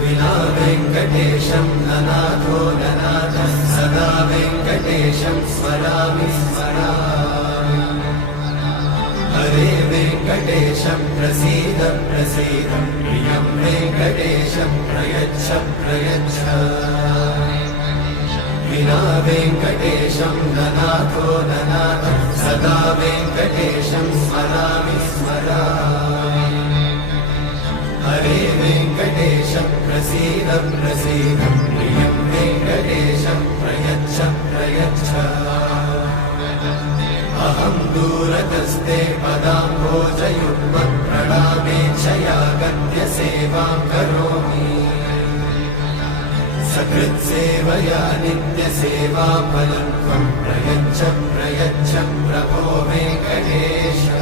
विना वेङ्कटेशं ननाथो ननाथः सदा वेङ्कटेशं स्मरामि स्मरामि। हरे वेङ्कटेशं प्रसीद प्रसीद प्रियं वेङ्कटेशं प्रयच्छ प्रयच्छ। विना वेङ्कटेशं ननाथो ननाथः सदा वेङ्कटेशं स्मरामि स्मरामि। हरे वेङ्कटेशं प्रसीद प्रसीद प्रियं वेङ्कटेशं प्रयच्छ प्रयच्छ। अहं दूरतस्ते पदाम्भोजयुग्मं प्रणामेच्छया गद्यसेवां करोमि। सकृत्सेवया नित्यसेवाफलं त्वं प्रयच्छ प्रयच्छ प्रभो वेङ्कटेश।